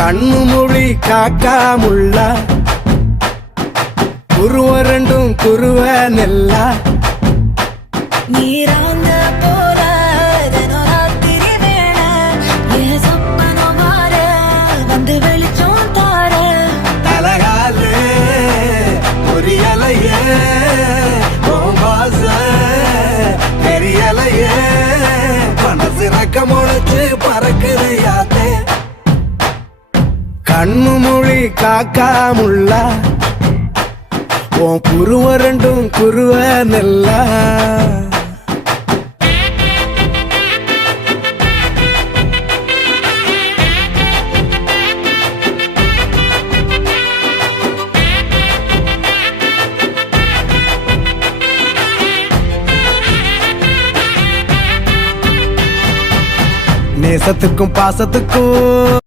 கண்ணு மொழி காக்காமுள்ள குருவ ரெண்டும் குருவ நெல்லா நீராங்க போல தினராத்திரி வேண என் சொப்பனம் மாற வந்து வெளிச்சம் தார தலகாலே பொரியலையே ஓம்பாச பெரியலையே மனசு ரக்க முளைச்சு பறக்குது யாத்தே கண்ணு மொழி காக்காமுள்ள உன் குருவ ரெண்டும் குருவ நெல்லா நேசத்துக்கும் பாசத்துக்கும்